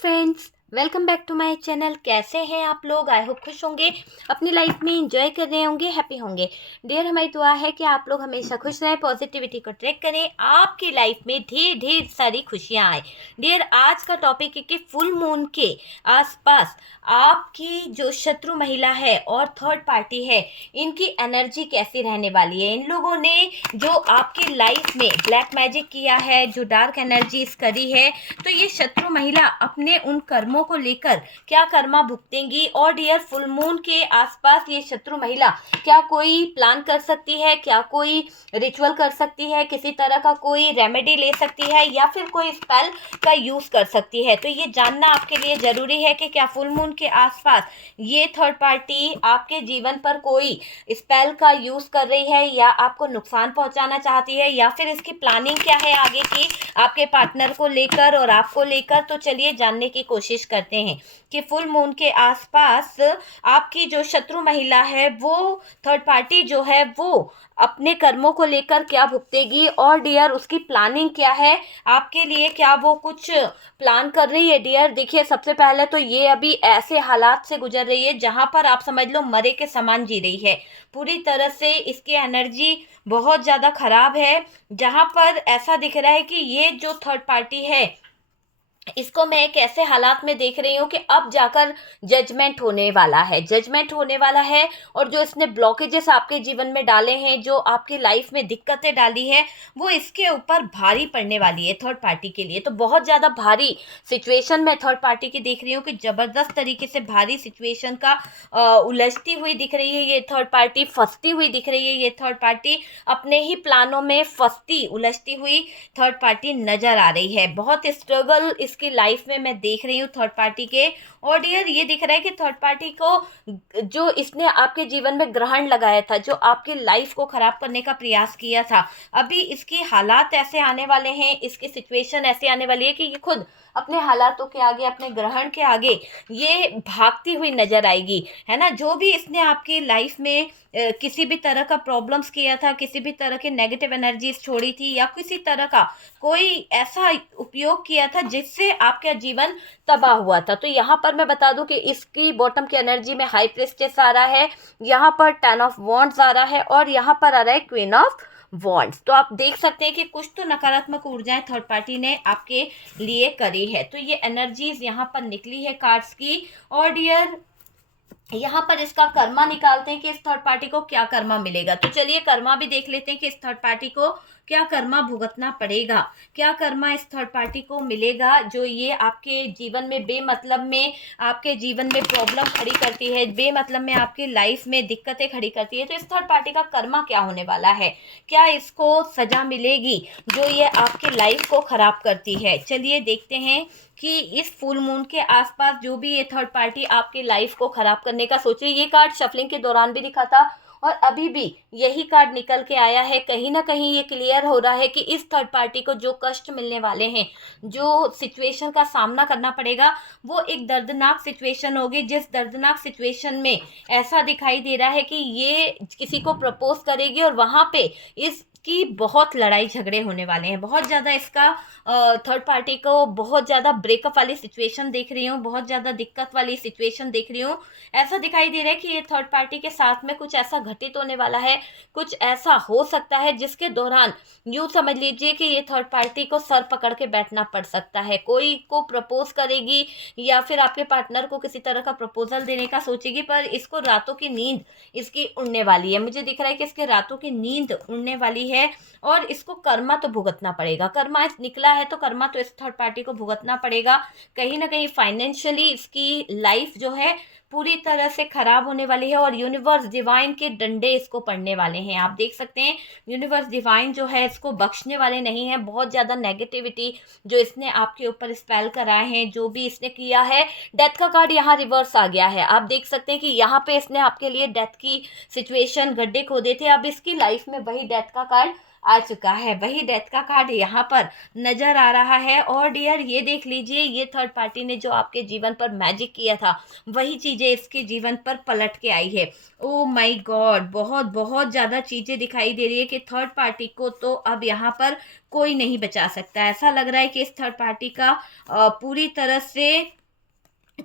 Friends, welcome back to my channel. कैसे हैं आप लोग? आई होप खुश होंगे, अपनी लाइफ में एंजॉय कर रहे होंगे, हैप्पी होंगे। डियर, हमारी दुआ है कि आप लोग हमेशा खुश रहें, पॉजिटिविटी को ट्रैक करें, आपकी लाइफ में ढेर ढेर सारी खुशियां आए। डियर, आज का टॉपिक है कि फुल मून के आसपास आपकी जो शत्रु महिला है और थर्ड पार्टी है, इनकी एनर्जी कैसी रहने वाली है। इन लोगों ने जो आपकी लाइफ में ब्लैक मैजिक किया है, जो डार्क एनर्जीज करी है, तो ये शत्रु महिला अपने उन कर्मों को लेकर क्या कर्मा भुगतेंगी। और डियर, फुल मून के आसपास ये शत्रु महिला क्या कोई प्लान कर सकती है, क्या कोई रिचुअल कर सकती है, किसी तरह का कोई रेमेडी ले सकती है या फिर कोई स्पेल का यूज कर सकती है। तो ये जानना आपके लिए जरूरी है कि क्या फुल मून के आसपास ये थर्ड पार्टी आपके जीवन पर कोई स्पेल का यूज कर रही है या आपको नुकसान पहुंचाना चाहती है, या फिर इसकी प्लानिंग क्या है आगे की आपके पार्टनर को लेकर और आपको लेकर। तो चलिए जानने की कोशिश करते हैं कि फुल मून के आसपास आपकी जो शत्रु महिला है, वो थर्ड पार्टी जो है, वो अपने कर्मों को लेकर क्या भुगतेगी। और डियर, उसकी प्लानिंग क्या है आपके लिए, क्या वो कुछ प्लान कर रही है। डियर देखिए, सबसे पहले तो ये अभी ऐसे हालात से गुजर रही है जहां पर आप समझ लो मरे के समान जी रही है। पूरी तरह से इसकी एनर्जी बहुत ज़्यादा खराब है, जहां पर ऐसा दिख रहा है कि ये जो थर्ड पार्टी है, इसको मैं एक ऐसे हालात में देख रही हूँ कि अब जाकर जजमेंट होने वाला है, जजमेंट होने वाला है। और जो इसने ब्लॉकेजेस आपके जीवन में डाले हैं, जो आपकी लाइफ में दिक्कतें डाली है, वो इसके ऊपर भारी पड़ने वाली है थर्ड पार्टी के लिए। तो बहुत ज़्यादा भारी सिचुएशन मैं थर्ड पार्टी की देख रही हूँ कि ज़बरदस्त तरीके से भारी सिचुएशन का उलझती हुई दिख रही है ये थर्ड पार्टी, फंसती हुई दिख रही है ये थर्ड पार्टी, अपने ही प्लानों में फंसती उलझती हुई थर्ड पार्टी नजर आ रही है। बहुत स्ट्रगल इसकी लाइफ में मैं देख रही हूँ थर्ड पार्टी के। और डियर, ये दिख रहा है कि थर्ड पार्टी को जो इसने आपके जीवन में ग्रहण लगाया था, जो आपकी लाइफ को खराब करने का प्रयास किया था, अभी इसकी हालात ऐसे आने वाले हैं, इसकी सिचुएशन ऐसे आने वाली है कि ये खुद अपने हालातों के आगे, अपने ग्रहण के आगे ये भागती हुई नजर आएगी, है ना। जो भी इसने आपकी लाइफ में किसी भी तरह का प्रॉब्लम्स किया था, किसी भी तरह की नेगेटिव एनर्जीज छोड़ी थी, या किसी तरह का कोई ऐसा उपयोग किया था जिससे आपका जीवन तबाह हुआ था। तो यहाँ पर मैं बता दूं कि इसकी बॉटम की एनर्जी में हाई प्रेस्टेस आ रहा है, यहाँ पर 10 ऑफ वॉन्ड्स आ रहा है, और यहाँ पर आ रहा है क्वीन ऑफ वॉन्ड्स। तो आप देख सकते हैं कि कुछ तो नकारात्मक ऊर्जाएं थर्ड पार्टी ने आपके लिए करी है। तो ये एनर्जीज यहाँ पर निकली है कार्ड्स की। और डियर, यहाँ पर इसका कर्मा निकालते हैं कि इस थर्ड पार्टी को क्या कर्मा मिलेगा। तो चलिए कर्मा भी देख लेते हैं कि इस थर्ड पार्टी को क्या कर्मा भुगतना पड़ेगा, क्या कर्मा इस थर्ड पार्टी को मिलेगा, जो ये आपके जीवन में बेमतलब में आपके जीवन में प्रॉब्लम खड़ी करती है, बेमतलब में आपकी लाइफ में दिक्कतें खड़ी करती है। तो इस थर्ड पार्टी का कर्मा क्या होने वाला है, क्या इसको सजा मिलेगी जो ये आपकी लाइफ को खराब करती है। चलिए देखते हैं कि इस फुल मून के आसपास जो भी ये थर्ड पार्टी आपकी लाइफ को खराब करने का सोच रही है। ये कार्ड शफलिंग के दौरान भी दिखा था और अभी भी यही कार्ड निकल के आया है। कहीं ना कहीं ये क्लियर हो रहा है कि इस थर्ड पार्टी को जो कष्ट मिलने वाले हैं, जो सिचुएशन का सामना करना पड़ेगा, वो एक दर्दनाक सिचुएशन होगी। जिस दर्दनाक सिचुएशन में ऐसा दिखाई दे रहा है कि ये किसी को प्रपोज करेगी और वहां पे इस की बहुत लड़ाई झगड़े होने वाले हैं। बहुत ज़्यादा इसका थर्ड पार्टी को बहुत ज़्यादा ब्रेकअप वाली सिचुएशन देख रही हूँ, बहुत ज़्यादा दिक्कत वाली सिचुएशन देख रही हूँ। ऐसा दिखाई दे रहा है कि ये थर्ड पार्टी के साथ में कुछ ऐसा घटित होने वाला है, कुछ ऐसा हो सकता है जिसके दौरान यूँ समझ लीजिए कि ये थर्ड पार्टी को सर पकड़ के बैठना पड़ सकता है। कोई को प्रपोज करेगी या फिर आपके पार्टनर को किसी तरह का प्रपोजल देने का सोचेगी, पर इसको रातों की नींद इसकी उड़ने वाली है। मुझे दिख रहा है कि इसके रातों की नींद उड़ने वाली है और इसको कर्मा तो भुगतना पड़ेगा। कर्मा निकला है तो कर्मा तो इस थर्ड पार्टी को भुगतना पड़ेगा। कहीं ना कहीं फाइनेंशियली इसकी लाइफ जो है पूरी तरह से खराब होने वाली है और यूनिवर्स डिवाइन के डंडे इसको पड़ने वाले हैं। आप देख सकते हैं यूनिवर्स डिवाइन जो है इसको बख्शने वाले नहीं है। बहुत ज़्यादा नेगेटिविटी जो इसने आपके ऊपर स्पेल कराए हैं, जो भी इसने किया है। डेथ का कार्ड यहाँ रिवर्स आ गया है। आप देख सकते हैं कि यहाँ पे इसने आपके लिए डेथ की सिचुएशन, गड्ढे खोदे थे, अब इसकी लाइफ में वही डेथ का कार्ड आ चुका है, वही डेथ का कार्ड यहाँ पर नजर आ रहा है। और डियर ये देख लीजिए, ये थर्ड पार्टी ने जो आपके जीवन पर मैजिक किया था वही चीजें इसके जीवन पर पलट के आई है। ओ माय गॉड, बहुत बहुत ज्यादा चीजें दिखाई दे रही है कि थर्ड पार्टी को तो अब यहाँ पर कोई नहीं बचा सकता। ऐसा लग रहा है कि इस थर्ड पार्टी का पूरी तरह से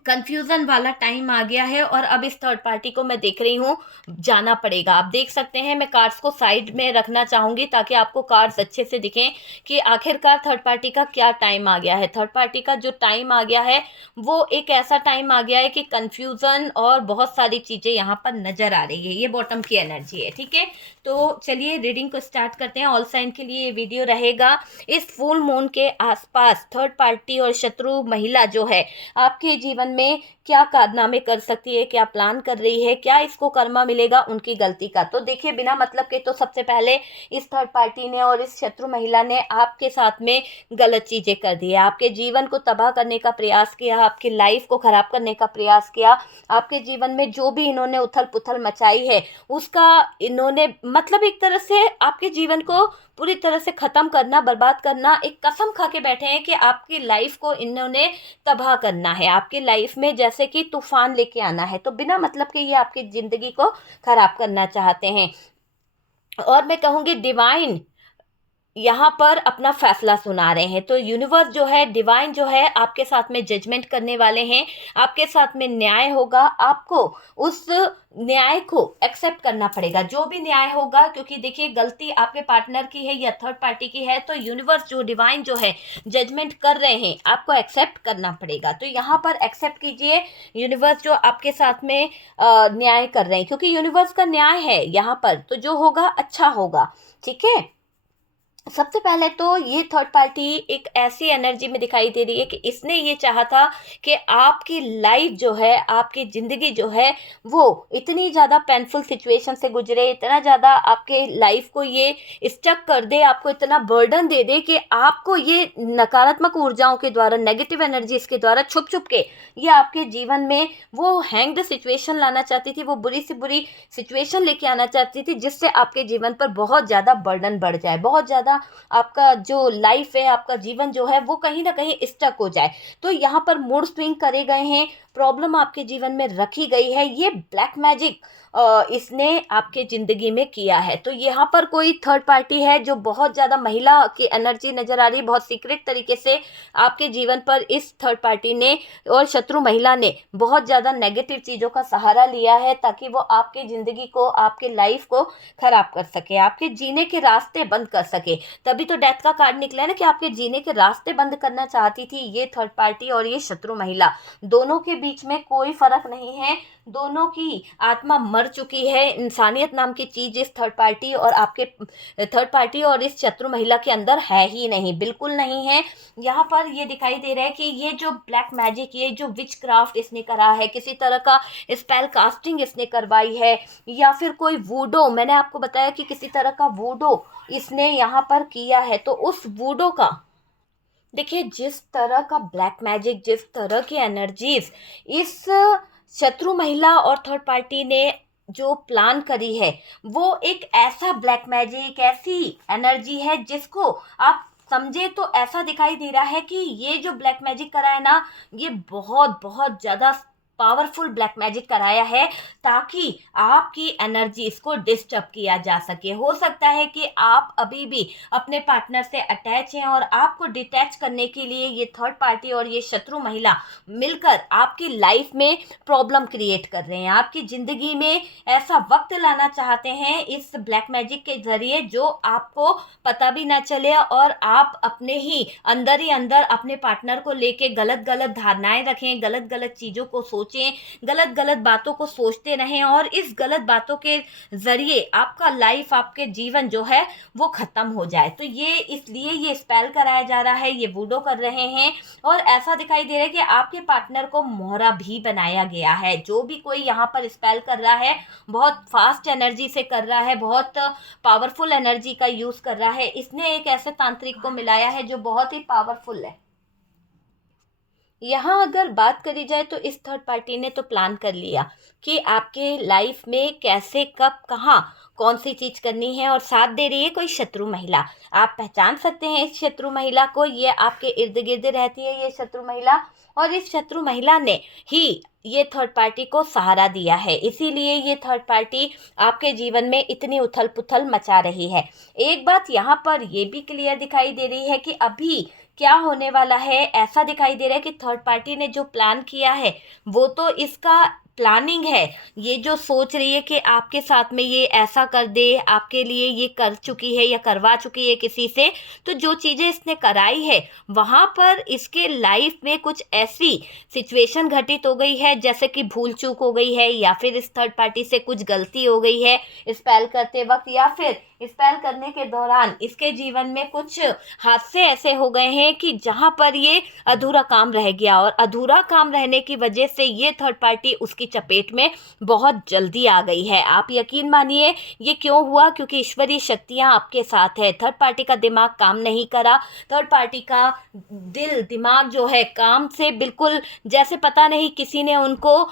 कंफ्यूजन वाला टाइम आ गया है और अब इस थर्ड पार्टी को मैं देख रही हूँ जाना पड़ेगा। आप देख सकते हैं, मैं कार्ड्स को साइड में रखना चाहूंगी ताकि आपको कार्ड्स अच्छे से दिखें कि आखिरकार थर्ड पार्टी का क्या टाइम आ गया है। थर्ड पार्टी का जो टाइम आ गया है वो एक ऐसा टाइम आ गया है कि कंफ्यूजन और बहुत सारी चीजें यहाँ पर नजर आ रही है। ये बॉटम की एनर्जी है, ठीक है। तो चलिए रीडिंग को स्टार्ट करते हैं। ऑल साइन के लिए ये वीडियो रहेगा। इस फुल मून के आसपास थर्ड पार्टी और शत्रु महिला जो है आपके जीवन में क्या कारनामे कर सकती है, क्या प्लान कर रही है, क्या इसको कर्मा मिलेगा उनकी गलती का। तो देखिए, बिना मतलब के तो सबसे पहले इस थर्ड पार्टी ने और इस शत्रु महिला ने आपके साथ में गलत चीजें कर दी है। आपके जीवन को तबाह करने का प्रयास किया, आपकी लाइफ को खराब करने का प्रयास किया। आपके जीवन में जो भी इन्होंने उथल पुथल मचाई है उसका इन्होंने मतलब एक तरह से आपके जीवन को पूरी तरह से खत्म करना, बर्बाद करना, एक कसम खा के बैठे हैं कि आपकी लाइफ को इन्होंने तबाह करना है। आपकी लाइफ में जैसे कि तूफान लेके आना है। तो बिना मतलब के ये आपकी जिंदगी को खराब करना चाहते हैं। और मैं कहूँगी डिवाइन यहाँ पर अपना फैसला सुना रहे हैं। तो यूनिवर्स जो है, डिवाइन जो है, आपके साथ में जजमेंट करने वाले हैं। आपके साथ में न्याय होगा। आपको उस न्याय को एक्सेप्ट करना पड़ेगा, जो भी न्याय होगा। क्योंकि देखिए, गलती आपके पार्टनर की है या थर्ड पार्टी की है, तो यूनिवर्स जो डिवाइन जो है जजमेंट कर रहे हैं, आपको एक्सेप्ट करना पड़ेगा। तो यहाँ पर एक्सेप्ट कीजिए यूनिवर्स जो आपके साथ में न्याय कर रहे हैं, क्योंकि यूनिवर्स का न्याय है यहाँ पर। तो जो होगा अच्छा होगा, ठीक है। सबसे पहले तो ये थर्ड पार्टी एक ऐसी एनर्जी में दिखाई दे रही है कि इसने ये चाहा था कि आपकी लाइफ जो है, आपकी ज़िंदगी जो है, वो इतनी ज़्यादा पेनफुल सिचुएशन से गुजरे, इतना ज़्यादा आपके लाइफ को ये स्टक कर दे, आपको इतना बर्डन दे दे कि आपको ये नकारात्मक ऊर्जाओं के द्वारा, नेगेटिव एनर्जीज के द्वारा छुप छुप के ये आपके जीवन में वो हैंग्ड सिचुएशन लाना चाहती थी, वो बुरी से बुरी सिचुएशन लेके आना चाहती थी, जिससे आपके जीवन पर बहुत ज़्यादा बर्डन बढ़ जाए, बहुत ज़्यादा आपका जो लाइफ है, आपका जीवन जो है, वो कहीं ना कहीं स्टक हो जाए। तो यहाँ पर मूड स्विंग करे गए हैं, प्रॉब्लम आपके जीवन में रखी गई है। ये ब्लैक मैजिक इसने आपके ज़िंदगी में किया है। तो यहाँ पर कोई थर्ड पार्टी है जो बहुत ज़्यादा महिला की एनर्जी नज़र आ रही है। बहुत सीक्रेट तरीके से आपके जीवन पर इस थर्ड पार्टी ने और शत्रु महिला ने बहुत ज़्यादा नेगेटिव चीज़ों का सहारा लिया है, ताकि वो आपकी ज़िंदगी को, आपके लाइफ को ख़राब कर सके, आपके जीने के रास्ते बंद कर सके। तभी तो डेथ का कार्ड निकला है ना, कि आपके जीने के रास्ते बंद करना चाहती थी ये थर्ड पार्टी और ये शत्रु महिला। दोनों के बीच में कोई फर्क नहीं है, दोनों की आत्मा मर चुकी है। इंसानियत नाम की चीज इस थर्ड पार्टी और आपके थर्ड पार्टी और इस शत्रु महिला के अंदर है ही नहीं, बिल्कुल नहीं है। यहाँ पर ये दिखाई दे रहा है कि ये जो ब्लैक मैजिक, ये जो विच क्राफ्ट इसने करा है, किसी तरह का स्पेल कास्टिंग इसने करवाई है, या फिर कोई वूडो, मैंने आपको बताया कि किसी तरह का वूडो इसने यहाँ पर किया है। तो उस वूडो का देखिए, जिस तरह का ब्लैक मैजिक, जिस तरह की एनर्जीज इस शत्रु महिला और थर्ड पार्टी ने जो प्लान करी है, वो एक ऐसा ब्लैक मैजिक, ऐसी एनर्जी है जिसको आप समझे तो ऐसा दिखाई दे रहा है कि ये जो ब्लैक मैजिक करा है ना, ये बहुत बहुत ज़्यादा पावरफुल ब्लैक मैजिक कराया है, ताकि आपकी एनर्जी इसको डिस्टर्ब किया जा सके। हो सकता है कि आप अभी भी अपने पार्टनर से अटैच हैं और आपको डिटैच करने के लिए ये थर्ड पार्टी और ये शत्रु महिला मिलकर आपकी लाइफ में प्रॉब्लम क्रिएट कर रहे हैं, आपकी ज़िंदगी में ऐसा वक्त लाना चाहते हैं इस ब्लैक मैजिक के ज़रिए जो आपको पता भी ना चले, और आप अपने ही अंदर अपने पार्टनर को लेके गलत गलत धारणाएं रखें, गलत गलत चीज़ों को सोचें, गलत गलत बातों को सोचते रहें, और इस गलत बातों के ज़रिए आपका लाइफ, आपके जीवन जो है वो ख़त्म हो जाए। तो ये इसलिए ये स्पेल कराया जा रहा है, ये वूडो कर रहे हैं, और ऐसा दिखाई दे रहा है कि आपके पार्टनर को मोहरा भी बनाया गया है। जो भी कोई यहाँ पर स्पेल कर रहा है, बहुत फास्ट एनर्जी से कर रहा है, बहुत पावरफुल एनर्जी का यूज़ कर रहा है। इसने एक ऐसे तांत्रिक को मिलाया है जो बहुत ही पावरफुल है। यहाँ अगर बात करी जाए तो इस थर्ड पार्टी ने तो प्लान कर लिया कि आपके लाइफ में कैसे, कब, कहाँ, कौन सी चीज़ करनी है, और साथ दे रही है कोई शत्रु महिला। आप पहचान सकते हैं इस शत्रु महिला को, ये आपके इर्द गिर्द रहती है ये शत्रु महिला, और इस शत्रु महिला ने ही ये थर्ड पार्टी को सहारा दिया है, इसीलिए ये थर्ड पार्टी आपके जीवन में इतनी उथल पुथल मचा रही है। एक बात यहाँ पर ये भी क्लियर दिखाई दे रही है कि अभी क्या होने वाला है, ऐसा दिखाई दे रहा है कि थर्ड पार्टी ने जो प्लान किया है वो तो इसका प्लानिंग है, ये जो सोच रही है कि आपके साथ में ये ऐसा कर दे, आपके लिए ये कर चुकी है या करवा चुकी है किसी से, तो जो चीज़ें इसने कराई है वहाँ पर इसके लाइफ में कुछ ऐसी सिचुएशन घटित हो गई है, जैसे कि भूल चूक हो गई है, या फिर इस थर्ड पार्टी से कुछ गलती हो गई है स्पेल करते वक्त, या फिर स्पेल करने के दौरान इसके जीवन में कुछ हादसे ऐसे हो गए हैं कि जहां पर ये अधूरा काम रह गया, और अधूरा काम रहने की वजह से ये थर्ड पार्टी उसकी चपेट में बहुत जल्दी आ गई है। आप यकीन मानिए ये क्यों हुआ, क्योंकि ईश्वरीय शक्तियां आपके साथ है। थर्ड पार्टी का दिमाग काम नहीं करा, थर्ड पार्टी का दिल दिमाग जो है काम से बिल्कुल, जैसे पता नहीं किसी ने उनको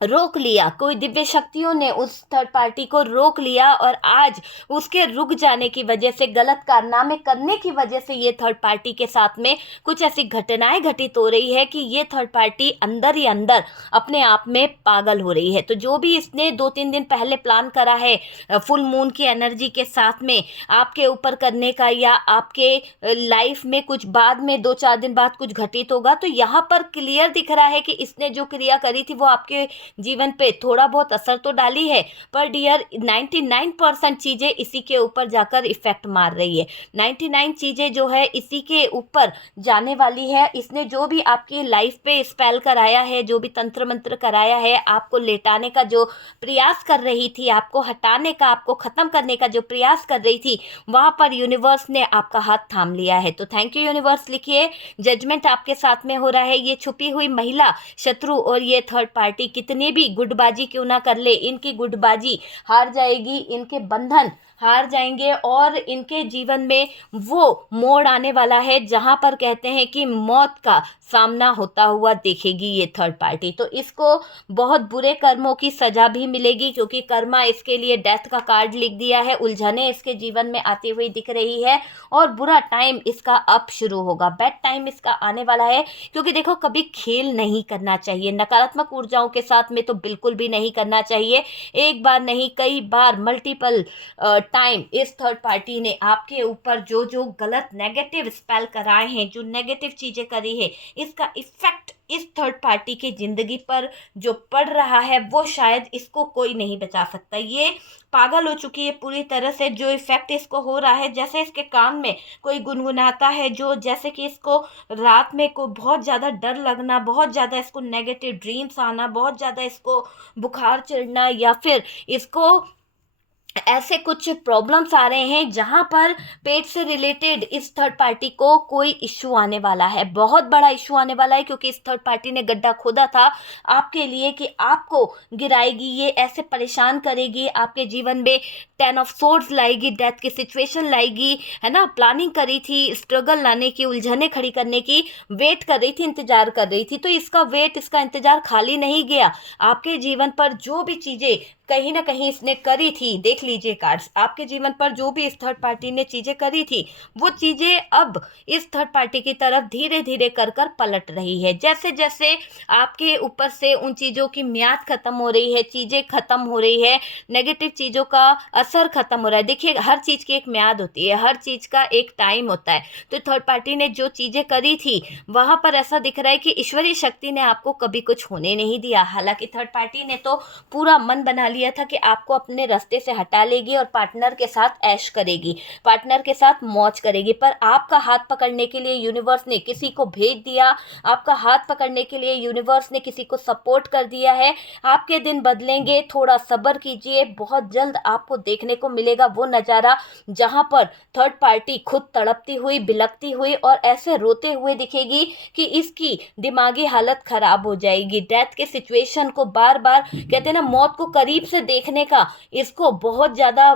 रोक लिया, कोई दिव्य शक्तियों ने उस थर्ड पार्टी को रोक लिया, और आज उसके रुक जाने की वजह से, गलत कारनामे करने की वजह से ये थर्ड पार्टी के साथ में कुछ ऐसी घटनाएं घटित हो रही है कि ये थर्ड पार्टी अंदर ही अंदर अपने आप में पागल हो रही है। तो जो भी इसने 2-3 दिन पहले प्लान करा है फुल मून की एनर्जी के साथ में आपके ऊपर करने का, या आपके लाइफ में कुछ बाद में 2-4 दिन बाद कुछ घटित होगा, तो यहाँ पर क्लियर दिख रहा है कि इसने जो क्रिया करी थी वो आपके जीवन पे थोड़ा बहुत असर तो डाली है, पर डियर 99% चीज़ें इसी के ऊपर जाकर इफेक्ट मार रही है। 99 चीज़ें जो है इसी के ऊपर जाने वाली है। इसने जो भी आपकी लाइफ पे स्पेल कराया है, जो भी तंत्र मंत्र कराया है, आपको लेटाने का जो प्रयास कर रही थी, आपको हटाने का, आपको ख़त्म करने का जो प्रयास कर रही थी, वहाँ पर यूनिवर्स ने आपका हाथ थाम लिया है। तो थैंक यू यूनिवर्स लिखिए, जजमेंट आपके साथ में हो रहा है। ये छुपी हुई महिला शत्रु और ये थर्ड पार्टी कितनी भी गुटबाजी क्यों ना कर ले, इनकी गुटबाजी हार जाएगी, इनके बंधन हार जाएंगे, और इनके जीवन में वो मोड़ आने वाला है जहां पर कहते हैं कि मौत का सामना होता हुआ देखेगी ये थर्ड पार्टी। तो इसको बहुत बुरे कर्मों की सजा भी मिलेगी, क्योंकि कर्मा इसके लिए डेथ का कार्ड लिख दिया है। उलझने इसके जीवन में आती हुई दिख रही है, और बुरा टाइम इसका अब शुरू होगा, बैड टाइम इसका आने वाला है। क्योंकि देखो, कभी खेल नहीं करना चाहिए नकारात्मक ऊर्जाओं के साथ में, तो बिल्कुल भी नहीं करना चाहिए। एक बार नहीं, कई बार, मल्टीपल टाइम इस थर्ड पार्टी ने आपके ऊपर जो जो गलत नेगेटिव स्पेल कराए हैं, जो नेगेटिव चीज़ें करी है, इसका इफेक्ट इस थर्ड पार्टी की ज़िंदगी पर जो पड़ रहा है वो शायद इसको कोई नहीं बचा सकता। ये पागल हो चुकी है पूरी तरह से। जो इफेक्ट इसको हो रहा है, जैसे इसके कान में कोई गुनगुनाता है, जो जैसे कि इसको रात में को बहुत ज़्यादा डर लगना, बहुत ज़्यादा इसको नेगेटिव ड्रीम्स आना, बहुत ज़्यादा इसको बुखार चढ़ना, या फिर इसको ऐसे कुछ प्रॉब्लम्स आ रहे हैं जहां पर पेट से रिलेटेड इस थर्ड पार्टी को कोई इश्यू आने वाला है, बहुत बड़ा इश्यू आने वाला है। क्योंकि इस थर्ड पार्टी ने गड्ढा खोदा था आपके लिए कि आपको गिराएगी, ये ऐसे परेशान करेगी, आपके जीवन में 10 ऑफ सोर्ड्स लाएगी, डेथ की सिचुएशन लाएगी, है ना। प्लानिंग करी थी, स्ट्रगल लाने की, उलझने खड़ी करने की, वेट कर रही थी, इंतजार कर रही थी। तो इसका वेट, इसका इंतजार खाली नहीं गया। आपके जीवन पर जो भी चीज़ें कहीं ना कहीं इसने करी थी, देख लीजिए कार्ड्स, आपके जीवन पर जो भी इस थर्ड पार्टी ने चीज़ें करी थी, वो चीज़ें अब इस थर्ड पार्टी की तरफ धीरे धीरे कर कर पलट रही है। जैसे जैसे आपके ऊपर से उन चीज़ों की म्याद खत्म हो रही है, चीज़ें खत्म हो रही है, नेगेटिव चीज़ों का असर खत्म हो रहा है। देखिए, हर चीज़ की एक म्याद होती है, हर चीज़ का एक टाइम होता है। तो थर्ड पार्टी ने जो चीज़ें करी थी, वहाँ पर ऐसा दिख रहा है कि ईश्वरीय शक्ति ने आपको कभी कुछ होने नहीं दिया। हालांकि थर्ड पार्टी ने तो पूरा मन बना लिया था कि आपको अपने रास्ते से हटा लेगी और पार्टनर के साथ ऐश करेगी, पार्टनर के साथ मौज करेगी। पर आपका हाथ पकड़ने के लिए यूनिवर्स ने किसी को भेज दिया, आपका हाथ पकड़ने के लिए यूनिवर्स ने किसी को सपोर्ट कर दिया है। आपके दिन बदलेंगे, थोड़ा सब्र कीजिए, बहुत जल्द आपको देखने को मिलेगा वो नज़ारा जहां पर थर्ड पार्टी खुद तड़पती हुई, बिलखती हुई और ऐसे रोते हुए दिखेगी कि इसकी दिमागी हालत खराब हो जाएगी। डेथ के सिचुएशन को बार बार, कहते हैं ना, मौत को करीब से देखने का इसको बहुत ज़्यादा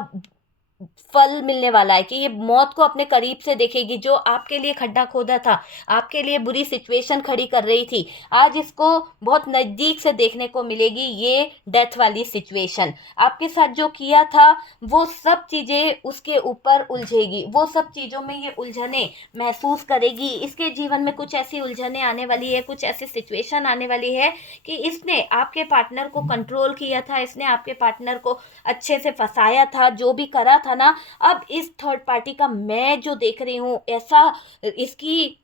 फल मिलने वाला है, कि ये मौत को अपने करीब से देखेगी। जो आपके लिए खड्डा खोदा था, आपके लिए बुरी सिचुएशन खड़ी कर रही थी, आज इसको बहुत नज़दीक से देखने को मिलेगी ये डेथ वाली सिचुएशन। आपके साथ जो किया था वो सब चीज़ें उसके ऊपर उलझेगी, वो सब चीज़ों में ये उलझने महसूस करेगी। इसके जीवन में कुछ ऐसी उलझने आने वाली है, कुछ ऐसी सिचुएशन आने वाली है कि इसने आपके पार्टनर को कंट्रोल किया था, इसने आपके पार्टनर को अच्छे से फंसाया था, जो भी करा था ना। अब इस थर्ड पार्टी का मैं जो देख रही हूँ, ऐसा इसकी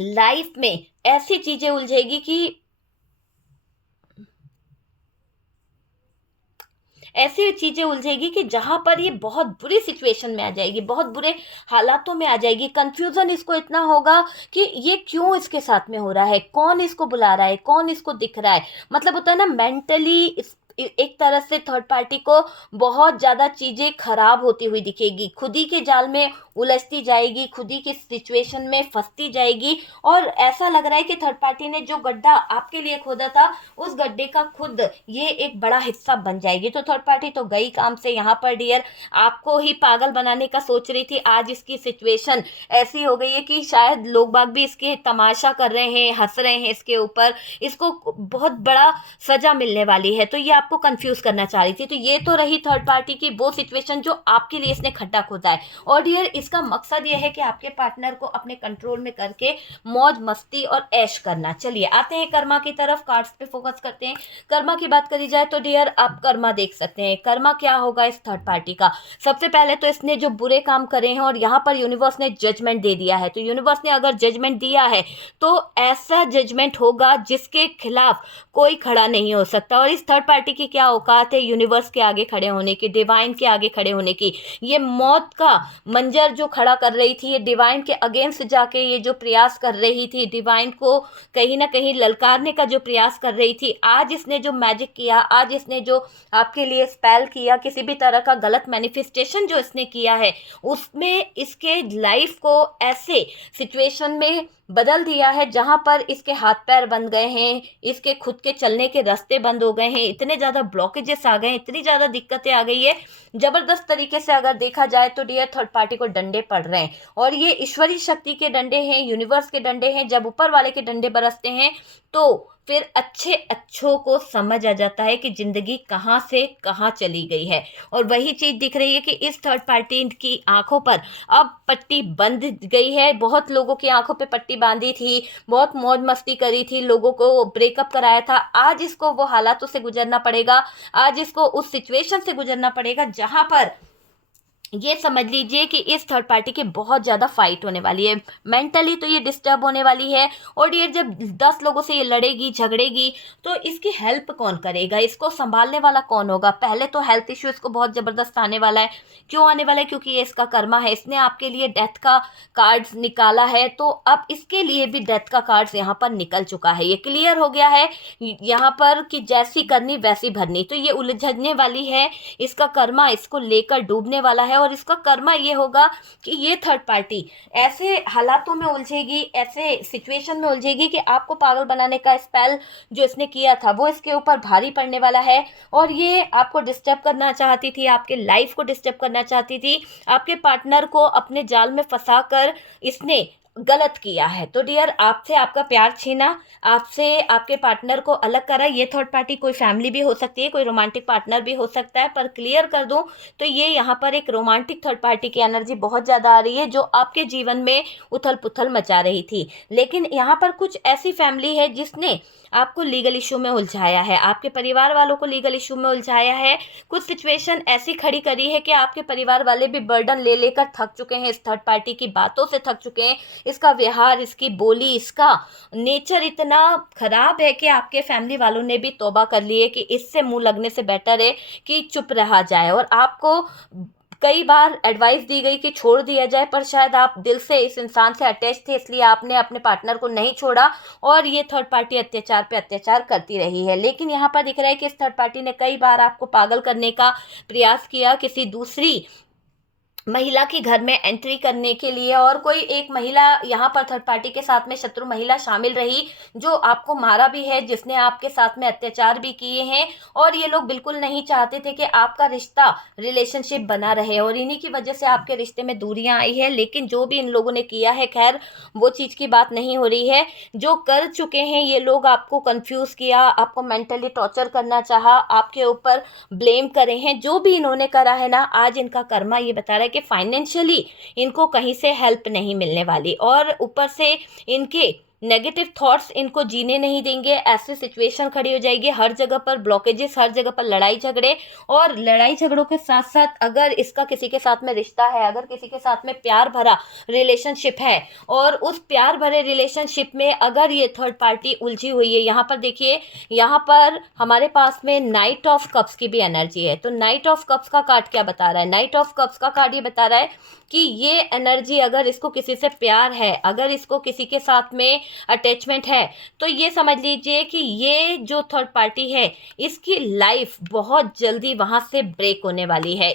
लाइफ में ऐसी चीजें उलझेगी कि ऐसी चीजें उलझेगी कि जहां पर ये बहुत बुरी सिचुएशन में आ जाएगी, बहुत बुरे हालातों में आ जाएगी। कंफ्यूजन इसको इतना होगा कि ये क्यों इसके साथ में हो रहा है, कौन इसको बुला रहा है, कौन इसको दिख रहा है। मतलब होता है ना, मेंटली एक तरह से थर्ड पार्टी को बहुत ज़्यादा चीज़ें खराब होती हुई दिखेगी, खुद ही के जाल में उलझती जाएगी, खुद ही की सिचुएशन में फंसती जाएगी। और ऐसा लग रहा है कि थर्ड पार्टी ने जो गड्ढा आपके लिए खोदा था, उस गड्ढे का खुद ये एक बड़ा हिस्सा बन जाएगी। तो थर्ड पार्टी तो गई काम से। यहाँ पर डियर आपको ही पागल बनाने का सोच रही थी, आज इसकी सिचुएशन ऐसी हो गई है कि शायद लोग बाग भी इसके तमाशा कर रहे हैं, हंस रहे हैं इसके ऊपर, इसको बहुत बड़ा सजा मिलने वाली है। तो ये आपको कंफ्यूज करना चाह रही थी। तो ये तो रही थर्ड पार्टी की वो सिचुएशन जो आपके लिए इसने खड्डा खोदा है। और डियर इसका मकसद ये है कि आपके पार्टनर को अपने कंट्रोल में करके मौज मस्ती और ऐश करना। चलिए आते हैं कर्मा की तरफ, कार्ड्स पे फोकस करते हैं। कर्मा की बात करी जाए तो डियर आप कर्मा देख सकते हैं। कर्मा क्या होगा इस थर्ड पार्टी का? सबसे पहले तो इसने जो बुरे काम करे हैं और यहाँ पर यूनिवर्स ने जजमेंट दे दिया है, तो यूनिवर्स ने अगर जजमेंट दिया है तो ऐसा जजमेंट होगा जिसके खिलाफ कोई खड़ा नहीं हो सकता। और इस थर्ड पार्टी की क्या औकात है यूनिवर्स के आगे खड़े होने की, डिवाइन के आगे खड़े होने की। ये मौत का मंजर जो खड़ा कर रही थी, ये डिवाइन के अगेंस्ट जाके ये जो प्रयास कर रही थी, डिवाइन को कहीं ना कहीं ललकारने का जो प्रयास कर रही थी, आज इसने जो मैजिक किया, आज इसने जो आपके लिए स्पेल किया, किसी भी तरह का गलत मैनिफेस्टेशन जो इसने किया है, उसमें इसके लाइफ को ऐसे सिचुएशन में बदल दिया है जहां पर इसके हाथ पैर बंद गए हैं, इसके खुद के चलने के रास्ते बंद हो गए हैं, इतने ज़्यादा ब्लॉकेजेस आ गए हैं, इतनी ज़्यादा दिक्कतें आ गई है। ज़बरदस्त तरीके से अगर देखा जाए तो डियर थर्ड पार्टी को डंडे पड़ रहे हैं, और ये ईश्वरीय शक्ति के डंडे हैं, यूनिवर्स के डंडे हैं। जब ऊपर वाले के डंडे बरसते हैं तो फिर अच्छे अच्छों को समझ आ जाता है कि जिंदगी कहाँ से कहाँ चली गई है। और वही चीज़ दिख रही है कि इस थर्ड पार्टी की आंखों पर अब पट्टी बंध गई है। बहुत लोगों की आंखों पे पट्टी बांधी थी, बहुत मौज मस्ती करी थी, लोगों को ब्रेकअप कराया था। आज इसको वो हालातों से गुजरना पड़ेगा, आज इसको उस सिचुएशन से गुजरना पड़ेगा जहां पर ये समझ लीजिए कि इस थर्ड पार्टी की बहुत ज़्यादा फाइट होने वाली है। मेंटली तो ये डिस्टर्ब होने वाली है। और ये जब 10 लोगों से ये लड़ेगी झगड़ेगी तो इसकी हेल्प कौन करेगा, इसको संभालने वाला कौन होगा? पहले तो हेल्थ इश्यू इसको बहुत ज़बरदस्त आने वाला है। क्यों आने वाला है? क्योंकि ये इसका कर्मा है, इसने आपके लिए डेथ का कार्ड्स निकाला है, तो अब इसके लिए भी डेथ का कार्ड्स यहाँ पर निकल चुका है। ये क्लियर हो गया है यहाँ पर कि जैसी करनी वैसी भरनी। तो ये उलझने वाली है, इसका कर्मा इसको लेकर डूबने वाला है। और इसका कर्मा ये होगा कि ये थर्ड पार्टी ऐसे हालातों में उलझेगी, ऐसे सिचुएशन में उलझेगी कि आपको पागल बनाने का स्पेल जो इसने किया था वो इसके ऊपर भारी पड़ने वाला है। और ये आपको डिस्टर्ब करना चाहती थी, आपके लाइफ को डिस्टर्ब करना चाहती थी, आपके पार्टनर को अपने जाल में फंसा कर इसने गलत किया है। तो डियर आपसे आपका प्यार छीना, आपसे आपके पार्टनर को अलग करा। ये थर्ड पार्टी कोई फैमिली भी हो सकती है, कोई रोमांटिक पार्टनर भी हो सकता है, पर क्लियर कर दूं तो ये यहाँ पर एक रोमांटिक थर्ड पार्टी की एनर्जी बहुत ज़्यादा आ रही है जो आपके जीवन में उथल पुथल मचा रही थी। लेकिन यहाँ पर कुछ ऐसी फैमिली है जिसने आपको लीगल इशू में उलझाया है, आपके परिवार वालों को लीगल इशू में उलझाया है। कुछ सिचुएशन ऐसी खड़ी करी है कि आपके परिवार वाले भी बर्डन ले लेकर थक चुके हैं, इस थर्ड पार्टी की बातों से थक चुके हैं। इसका व्यवहार, इसकी बोली, इसका नेचर इतना खराब है कि आपके फैमिली वालों ने भी तौबा कर ली है कि इससे मुंह लगने से बेटर है कि चुप रहा जाए। और आपको कई बार एडवाइस दी गई कि छोड़ दिया जाए, पर शायद आप दिल से इस इंसान से अटैच थे, इसलिए आपने अपने पार्टनर को नहीं छोड़ा और ये थर्ड पार्टी अत्याचार पे अत्याचार करती रही है। लेकिन यहाँ पर दिख रहा है कि इस थर्ड पार्टी ने कई बार आपको पागल करने का प्रयास किया, किसी दूसरी महिला की घर में एंट्री करने के लिए, और कोई एक महिला यहाँ पर थर्ड पार्टी के साथ में शत्रु महिला शामिल रही जो आपको मारा भी है, जिसने आपके साथ में अत्याचार भी किए हैं। और ये लोग बिल्कुल नहीं चाहते थे कि आपका रिश्ता रिलेशनशिप बना रहे, और इन्हीं की वजह से आपके रिश्ते में दूरियां आई है। लेकिन जो भी इन लोगों ने किया है, खैर वो चीज़ की बात नहीं हो रही है। जो कर चुके हैं ये लोग, आपको कंफ्यूज किया, आपको मेंटली टॉर्चर करना चाहा, आपके ऊपर ब्लेम करे हैं, जो भी इन्होंने करा है ना, आज इनका कर्मा ये बता रहा है कि फाइनेंशियली इनको कहीं से हेल्प नहीं मिलने वाली, और ऊपर से इनके नेगेटिव थॉट्स इनको जीने नहीं देंगे। ऐसी सिचुएशन खड़ी हो जाएगी, हर जगह पर ब्लॉकेजेस, हर जगह पर लड़ाई झगड़े। और लड़ाई झगड़ों के साथ साथ अगर इसका किसी के साथ में रिश्ता है, अगर किसी के साथ में प्यार भरा रिलेशनशिप है, और उस प्यार भरे रिलेशनशिप में अगर ये थर्ड पार्टी उलझी हुई है, यहाँ पर देखिए, यहाँ पर हमारे पास में नाइट ऑफ कप्स की भी एनर्जी है। तो नाइट ऑफ कप्स का कार्ड क्या बता रहा है? नाइट ऑफ कप्स का कार्ड ये बता रहा है कि ये एनर्जी, अगर इसको किसी से प्यार है, अगर इसको किसी के साथ में अटैचमेंट है, तो ये समझ लीजिए कि ये जो थर्ड पार्टी है, इसकी लाइफ बहुत जल्दी वहाँ से ब्रेक होने वाली है।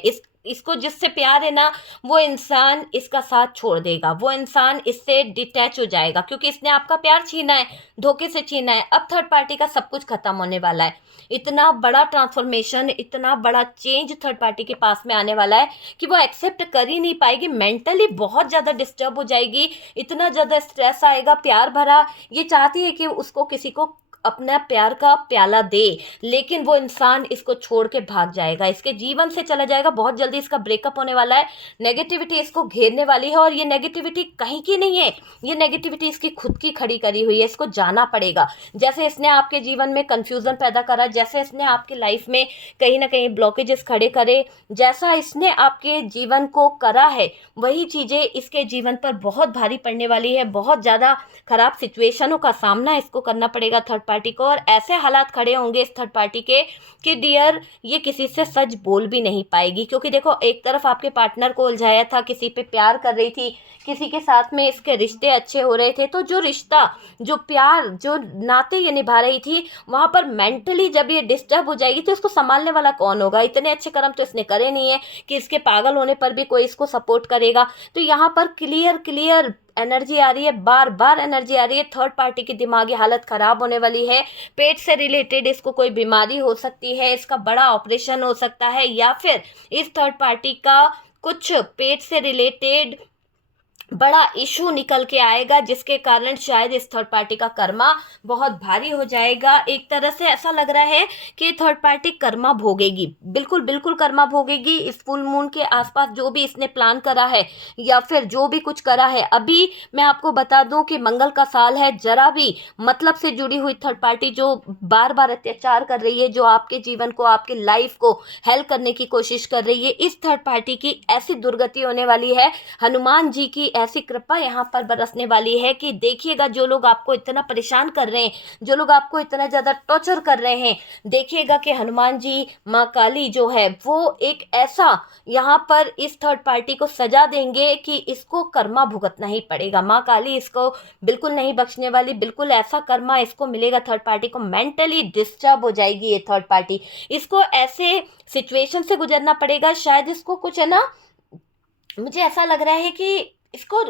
इसको जिससे प्यार है ना, वो इंसान इसका साथ छोड़ देगा, वो इंसान इससे डिटैच हो जाएगा, क्योंकि इसने आपका प्यार छीना है, धोखे से छीना है। अब थर्ड पार्टी का सब कुछ खत्म होने वाला है। इतना बड़ा ट्रांसफॉर्मेशन, इतना बड़ा चेंज थर्ड पार्टी के पास में आने वाला है कि वो एक्सेप्ट कर ही नहीं पाएगी, मेंटली बहुत ज़्यादा डिस्टर्ब हो जाएगी, इतना ज़्यादा स्ट्रेस आएगा प्यार भरा। ये चाहती है कि उसको किसी को अपना प्यार का प्याला दे, लेकिन वो इंसान इसको छोड़ के भाग जाएगा, इसके जीवन से चला जाएगा। बहुत जल्दी इसका ब्रेकअप होने वाला है। नेगेटिविटी इसको घेरने वाली है, और ये नेगेटिविटी कहीं की नहीं है, ये नेगेटिविटी इसकी खुद की खड़ी करी हुई है। इसको जाना पड़ेगा। जैसे इसने आपके जीवन में कन्फ्यूज़न पैदा करा, जैसे इसने आपकी लाइफ में कहीं ना कहीं ब्लॉकेजेस खड़े करे, जैसा इसने आपके जीवन को करा है, वही चीज़ें इसके जीवन पर बहुत भारी पड़ने वाली है। बहुत ज़्यादा खराब सिचुएशनों का सामना इसको करना पड़ेगा थर्ड पार्टी को, और ऐसे हालात खड़े होंगे इस थर्ड पार्टी के कि डियर, ये किसी से सच बोल भी नहीं पाएगी। क्योंकि देखो, एक तरफ आपके पार्टनर को उलझाया था, किसी पे प्यार कर रही थी, किसी के साथ में इसके रिश्ते अच्छे हो रहे थे, तो जो रिश्ता, जो प्यार, जो नाते ये निभा रही थी, वहाँ पर मेंटली जब ये डिस्टर्ब हो जाएगी तो इसको संभालने वाला कौन होगा? इतने अच्छे कर्म तो इसने करे नहीं है कि इसके पागल होने पर भी कोई इसको सपोर्ट करेगा। तो यहाँ पर क्लियर एनर्जी आ रही है, बार बार एनर्जी आ रही है। थर्ड पार्टी की दिमागी हालत खराब होने वाली है। पेट से रिलेटेड इसको कोई बीमारी हो सकती है, इसका बड़ा ऑपरेशन हो सकता है, या फिर इस थर्ड पार्टी का कुछ पेट से रिलेटेड बड़ा इशू निकल के आएगा, जिसके कारण शायद इस थर्ड पार्टी का कर्मा बहुत भारी हो जाएगा। एक तरह से ऐसा लग रहा है कि थर्ड पार्टी कर्मा भोगेगी, बिल्कुल कर्मा भोगेगी। इस फुल मून के आसपास जो भी इसने प्लान करा है, या फिर जो भी कुछ करा है, अभी मैं आपको बता दूं कि मंगल का साल है। जरा भी मतलब से जुड़ी हुई थर्ड पार्टी जो बार बार अत्याचार कर रही है, जो आपके जीवन को, आपकी लाइफ को हेल्प करने की कोशिश कर रही है, इस थर्ड पार्टी की ऐसी दुर्गति होने वाली है। हनुमान जी की ऐसी कृपा यहाँ पर बरसने वाली है कि देखिएगा, जो लोग आपको इतना परेशान कर रहे हैं, जो लोग आपको इतना ज़्यादा टॉर्चर कर रहे हैं, देखिएगा कि हनुमान जी, माँ काली जो है, वो एक ऐसा यहाँ पर इस थर्ड पार्टी को सजा देंगे कि इसको कर्मा भुगतना ही पड़ेगा। माँ काली इसको बिल्कुल नहीं बख्शने वाली, बिल्कुल ऐसा कर्मा इसको मिलेगा। थर्ड पार्टी को मेंटली डिस्टर्ब हो जाएगी ये थर्ड पार्टी, इसको ऐसे सिचुएशन से गुजरना पड़ेगा। शायद इसको कुछ है ना, मुझे ऐसा लग रहा है कि इसको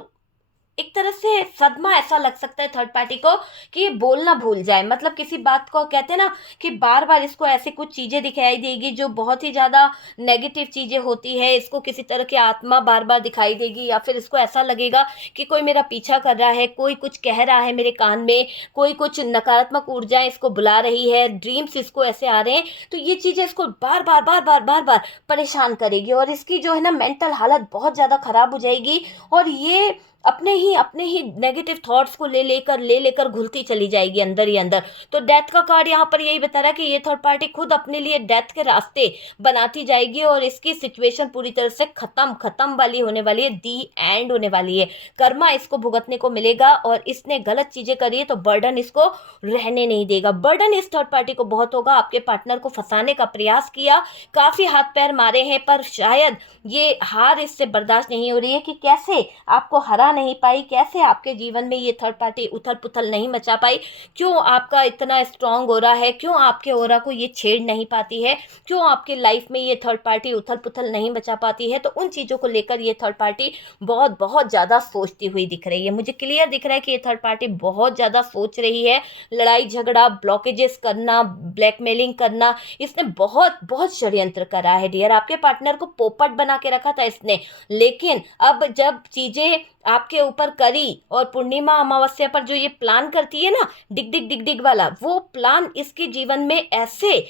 एक तरह से सदमा ऐसा लग सकता है थर्ड पार्टी को कि ये बोलना भूल जाए। मतलब किसी बात को कहते हैं ना कि बार बार इसको ऐसी कुछ चीज़ें दिखाई देगी जो बहुत ही ज़्यादा नेगेटिव चीज़ें होती है। इसको किसी तरह की आत्मा बार बार दिखाई देगी, या फिर इसको ऐसा लगेगा कि कोई मेरा पीछा कर रहा है, कोई कुछ कह रहा है मेरे कान में, कोई कुछ नकारात्मक ऊर्जाएं इसको बुला रही है, ड्रीम्स इसको ऐसे आ रहे हैं। तो ये चीज़ें इसको बार बार परेशान करेगी, और इसकी जो है ना मेंटल हालत बहुत ज़्यादा ख़राब हो जाएगी, और ये अपने ही नेगेटिव थॉट्स को ले लेकर घुलती चली जाएगी अंदर ही अंदर। तो डेथ का कार्ड यहाँ पर यही बता रहा है कि ये थर्ड पार्टी खुद अपने लिए डेथ के रास्ते बनाती जाएगी, और इसकी सिचुएशन पूरी तरह से खत्म वाली होने वाली है, दी एंड होने वाली है। कर्मा इसको भुगतने को मिलेगा, और इसने गलत चीजें करी है तो बर्डन इसको रहने नहीं देगा। बर्डन इस थर्ड पार्टी को बहुत होगा। आपके पार्टनर को फंसाने का प्रयास किया, काफी हाथ पैर मारे हैं, पर शायद ये हार इससे बर्दाश्त नहीं हो रही है कि कैसे आपको हरा नहीं पाई, कैसे आपके जीवन में ये थर्ड पार्टी उथल पुथल नहीं मचा पाई, क्यों आपका इतना स्ट्रांग हो रहा है, क्यों आपके ऑरा को ये छेड़ नहीं पाती है, क्यों आपके लाइफ में ये थर्ड पार्टी उथल पुथल नहीं मचा पाती है। तो उन चीज़ों को लेकर ये थर्ड पार्टी बहुत बहुत ज़्यादा सोचती हुई दिख रही है। मुझे क्लियर दिख रहा है कि ये थर्ड पार्टी बहुत ज़्यादा सोच रही है। लड़ाई झगड़ा, ब्लॉकेजेस करना, ब्लैकमेलिंग करना, इसने बहुत बहुत षड्यंत्र करा है डियर। आपके पार्टनर को पोपट बना के रखा था इसने, लेकिन अब जब चीजें आपके ऊपर करी और पूर्णिमा अमावस्या पर जो ये प्लान करती है ना, डिग डिग डिग डिग वाला, वो प्लान इसके जीवन में ऐसे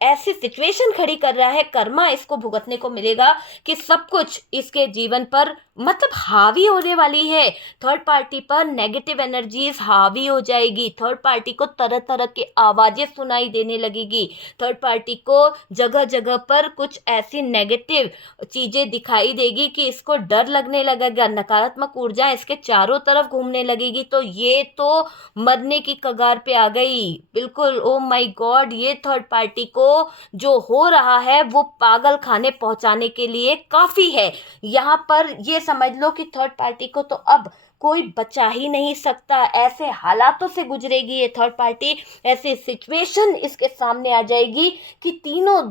ऐसी सिचुएशन खड़ी कर रहा है, कर्मा इसको भुगतने को मिलेगा कि सब कुछ इसके जीवन पर मतलब हावी होने वाली है। थर्ड पार्टी पर नेगेटिव एनर्जीज हावी हो जाएगी। थर्ड पार्टी को तरह तरह की आवाजें सुनाई देने लगेगी। थर्ड पार्टी को जगह जगह पर कुछ ऐसी नेगेटिव चीजें दिखाई देगी कि इसको डर लगने लगेगा, नकारात्मक ऊर्जा इसके चारों तरफ घूमने लगेगी। तो ये तो मरने की कगार पे आ गई बिल्कुल। ओ माय गॉड, ये थर्ड पार्टी को जो हो रहा है वो पागल खाने पहुंचाने के लिए काफी है। यहाँ पर ये समझ लो कि थर्ड पार्टी को तो अब कोई बचा ही नहीं सकता। ऐसे हालातों से गुजरेगी ये थर्ड पार्टी, ऐसे सिचुएशन इसके सामने आ जाएगी कि तीनों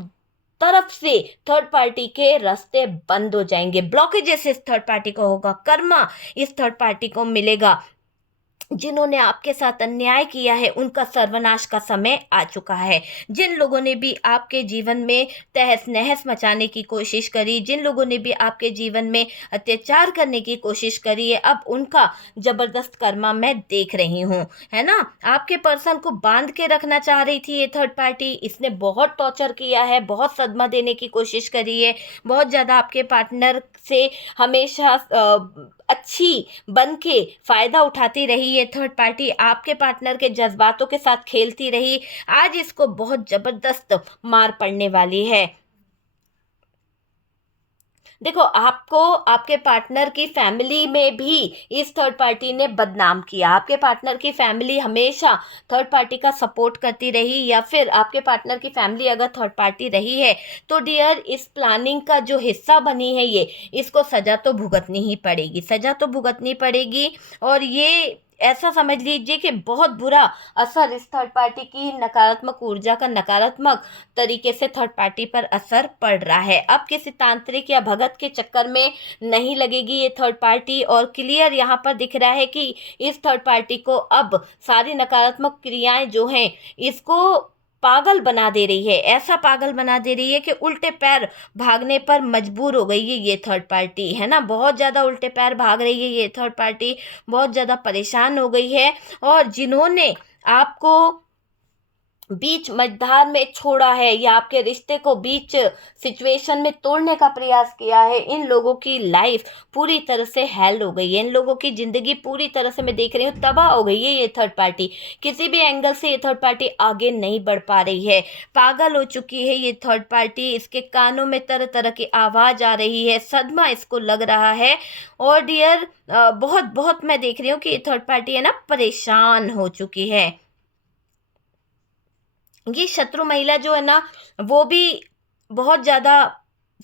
तरफ से थर्ड पार्टी के रास्ते बंद हो जाएंगे। ब्लॉकेजेस इस थर्ड पार्टी को होगा, कर्मा इस थर्ड पार्टी को मिलेगा। जिन्होंने आपके साथ अन्याय किया है उनका सर्वनाश का समय आ चुका है। जिन लोगों ने भी आपके जीवन में तहस नहस मचाने की कोशिश करी, जिन लोगों ने भी आपके जीवन में अत्याचार करने की कोशिश करी है, अब उनका जबरदस्त कर्मा मैं देख रही हूँ, है ना। आपके पर्सन को बांध के रखना चाह रही थी ये थर्ड पार्टी। इसने बहुत टॉर्चर किया है, बहुत सदमा देने की कोशिश करी है, बहुत ज़्यादा आपके पार्टनर से हमेशा अच्छी बन के फायदा उठाती रही ये थर्ड पार्टी, आपके पार्टनर के जज्बातों के साथ खेलती रही। आज इसको बहुत जबरदस्त मार पड़ने वाली है। देखो, आपको आपके पार्टनर की फैमिली में भी इस थर्ड पार्टी ने बदनाम किया। आपके पार्टनर की फैमिली हमेशा थर्ड पार्टी का सपोर्ट करती रही, या फिर आपके पार्टनर की फैमिली अगर थर्ड पार्टी रही है तो डियर इस प्लानिंग का जो हिस्सा बनी है ये, इसको सज़ा तो भुगतनी ही पड़ेगी, सज़ा तो भुगतनी पड़ेगी। और ये ऐसा समझ लीजिए कि बहुत बुरा असर इस थर्ड पार्टी की नकारात्मक ऊर्जा का नकारात्मक तरीके से थर्ड पार्टी पर असर पड़ रहा है। अब किसी तांत्रिक या भगत के चक्कर में नहीं लगेगी ये थर्ड पार्टी। और क्लियर यहाँ पर दिख रहा है कि इस थर्ड पार्टी को अब सारी नकारात्मक क्रियाएं जो हैं इसको पागल बना दे रही है। ऐसा पागल बना दे रही है कि उल्टे पैर भागने पर मजबूर हो गई है ये थर्ड पार्टी, है ना। बहुत ज़्यादा उल्टे पैर भाग रही है ये थर्ड पार्टी, बहुत ज़्यादा परेशान हो गई है। और जिन्होंने आपको बीच मझधार में छोड़ा है या आपके रिश्ते को बीच सिचुएशन में तोड़ने का प्रयास किया है, इन लोगों की लाइफ पूरी तरह से हेल हो गई है। इन लोगों की जिंदगी पूरी तरह से मैं देख रही हूँ तबाह हो गई है ये थर्ड पार्टी। किसी भी एंगल से ये थर्ड पार्टी आगे नहीं बढ़ पा रही है, पागल हो चुकी है ये थर्ड पार्टी। इसके कानों में तरह तरह की आवाज़ आ रही है, सदमा इसको लग रहा है। और डियर बहुत बहुत मैं देख रही हूँ कि ये थर्ड पार्टी है ना परेशान हो चुकी है। ये शत्रु महिला जो है ना वो भी बहुत ज़्यादा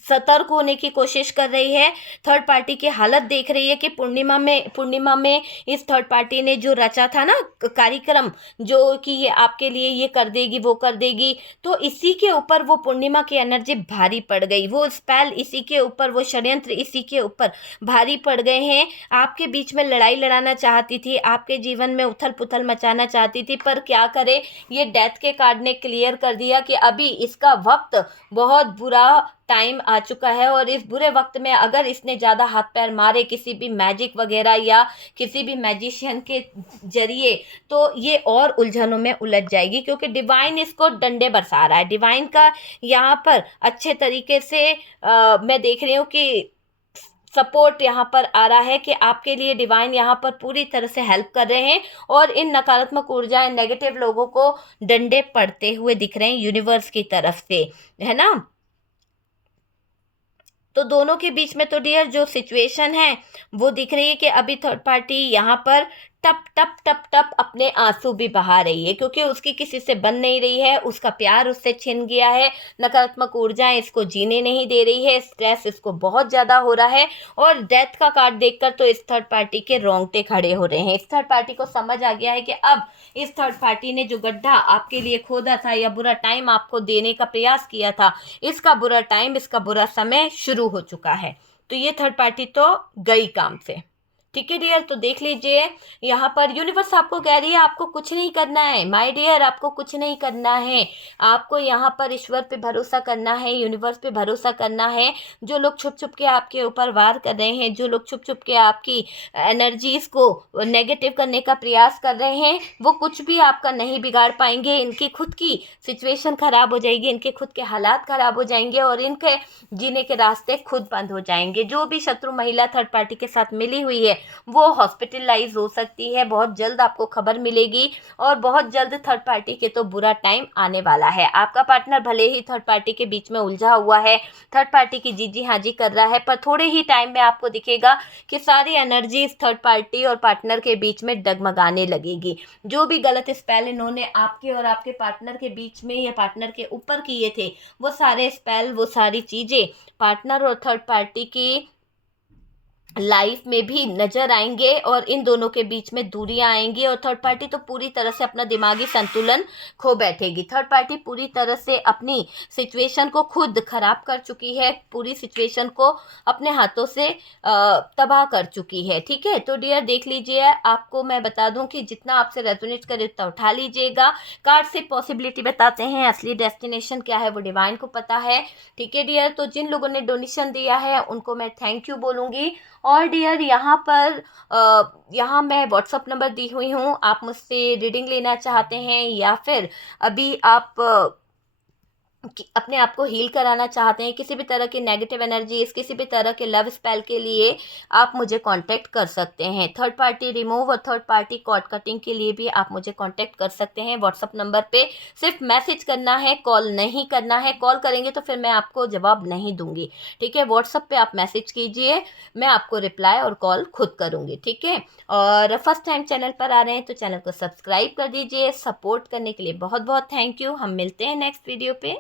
सतर्क होने की कोशिश कर रही है। थर्ड पार्टी की हालत देख रही है कि पूर्णिमा में इस थर्ड पार्टी ने जो रचा था ना कार्यक्रम, जो कि ये आपके लिए ये कर देगी वो कर देगी, तो इसी के ऊपर वो पूर्णिमा की एनर्जी भारी पड़ गई। वो स्पेल इसी के ऊपर, वो षड्यंत्र इसी के ऊपर भारी पड़ गए हैं। आपके बीच में लड़ाई लड़ाना चाहती थी, आपके जीवन में उथल पुथल मचाना चाहती थी, पर क्या करे, ये डेथ के कार्ड ने क्लियर कर दिया कि अभी इसका वक्त बहुत बुरा टाइम आ चुका है। और इस बुरे वक्त में अगर इसने ज़्यादा हाथ पैर मारे किसी भी मैजिक वगैरह या किसी भी मैजिशियन के जरिए, तो ये और उलझनों में उलझ जाएगी, क्योंकि डिवाइन इसको डंडे बरसा रहा है। डिवाइन का यहाँ पर अच्छे तरीके से मैं देख रही हूँ कि सपोर्ट यहाँ पर आ रहा है कि आपके लिए डिवाइन यहाँ पर पूरी तरह से हेल्प कर रहे हैं। और इन नकारात्मक ऊर्जाएं, नेगेटिव लोगों को डंडे पड़ते हुए दिख रहे हैं यूनिवर्स की तरफ से, है ना। तो दोनों के बीच में तो डियर जो सिचुएशन है वो दिख रही है कि अभी थर्ड पार्टी यहाँ पर टप टप टप टप अपने आंसू भी बहा रही है, क्योंकि उसकी किसी से बन नहीं रही है, उसका प्यार उससे छिन गया है, नकारात्मक ऊर्जाएं इसको जीने नहीं दे रही है, स्ट्रेस इसको बहुत ज़्यादा हो रहा है। और डेथ का कार्ड देखकर तो इस थर्ड पार्टी के रोंगटे खड़े हो रहे हैं। इस थर्ड पार्टी को समझ आ गया है कि अब इस थर्ड पार्टी ने जो गड्ढा आपके लिए खोदा था या बुरा टाइम आपको देने का प्रयास किया था, इसका बुरा टाइम, इसका बुरा समय शुरू हो चुका है। तो ये थर्ड पार्टी तो गई काम से। ठीक है डियर, तो देख लीजिए यहाँ पर यूनिवर्स आपको कह रही है आपको कुछ नहीं करना है माय डियर, आपको कुछ नहीं करना है। आपको यहाँ पर ईश्वर पे भरोसा करना है, यूनिवर्स पे भरोसा करना है। जो लोग छुप छुप के आपके ऊपर वार कर रहे हैं, जो लोग छुप छुप के आपकी एनर्जीज को नेगेटिव करने का प्रयास कर रहे हैं, वो कुछ भी आपका नहीं बिगाड़ पाएंगे। इनकी खुद की सिचुएशन खराब हो जाएगी, इनके खुद के हालात खराब हो जाएंगे और इनके जीने के रास्ते खुद बंद हो जाएंगे। जो भी शत्रु महिला थर्ड पार्टी के साथ मिली हुई है वो हॉस्पिटलाइज हो सकती है, बहुत जल्द आपको खबर मिलेगी और बहुत जल्द थर्ड पार्टी के तो बुरा टाइम आने वाला है। आपका पार्टनर भले ही थर्ड पार्टी के बीच में उलझा हुआ है, थर्ड पार्टी की जी हाजी कर रहा है, पर थोड़े ही टाइम में आपको दिखेगा कि सारी एनर्जी इस थर्ड पार्टी और पार्टनर के बीच में डगमगाने लगेगी। जो भी गलत स्पेल इन्होंने आपके और आपके पार्टनर के बीच में या पार्टनर के ऊपर किए थे, वो सारे स्पेल, वो सारी चीज़ें पार्टनर और थर्ड पार्टी की लाइफ में भी नजर आएंगे और इन दोनों के बीच में दूरियां आएंगी और थर्ड पार्टी तो पूरी तरह से अपना दिमागी संतुलन खो बैठेगी। थर्ड पार्टी पूरी तरह से अपनी सिचुएशन को खुद खराब कर चुकी है, पूरी सिचुएशन को अपने हाथों से तबाह कर चुकी है। ठीक है, तो डियर देख लीजिए, आपको मैं बता दूं कि जितना आपसे रेजोनेट करे उतना उठा लीजिएगा। कार्ड से पॉसिबिलिटी बताते हैं, असली डेस्टिनेशन क्या है वो डिवाइन को पता है। ठीक है डियर, तो जिन लोगों ने डोनेशन दिया है उनको मैं थैंक यू बोलूँगी। और डियर यहाँ पर यहाँ मैं व्हाट्सअप नंबर दी हुई हूँ, आप मुझसे रीडिंग लेना चाहते हैं या फिर अभी आप कि अपने आप को हील कराना चाहते हैं, किसी भी तरह की नेगेटिव एनर्जी, किसी भी तरह के लव स्पेल के लिए आप मुझे कांटेक्ट कर सकते हैं। थर्ड पार्टी रिमूव और थर्ड पार्टी कॉर्ड कटिंग के लिए भी आप मुझे कांटेक्ट कर सकते हैं। व्हाट्सअप नंबर पे सिर्फ मैसेज करना है, कॉल नहीं करना है। कॉल करेंगे तो फिर मैं आपको जवाब नहीं दूंगी। ठीक है, व्हाट्सअप पे आप मैसेज कीजिए, मैं आपको रिप्लाई और कॉल खुद करूँगी। ठीक है, और फर्स्ट टाइम चैनल पर आ रहे हैं तो चैनल को सब्सक्राइब कर दीजिए। सपोर्ट करने के लिए बहुत बहुत थैंक यू। हम मिलते हैं नेक्स्ट वीडियो पे।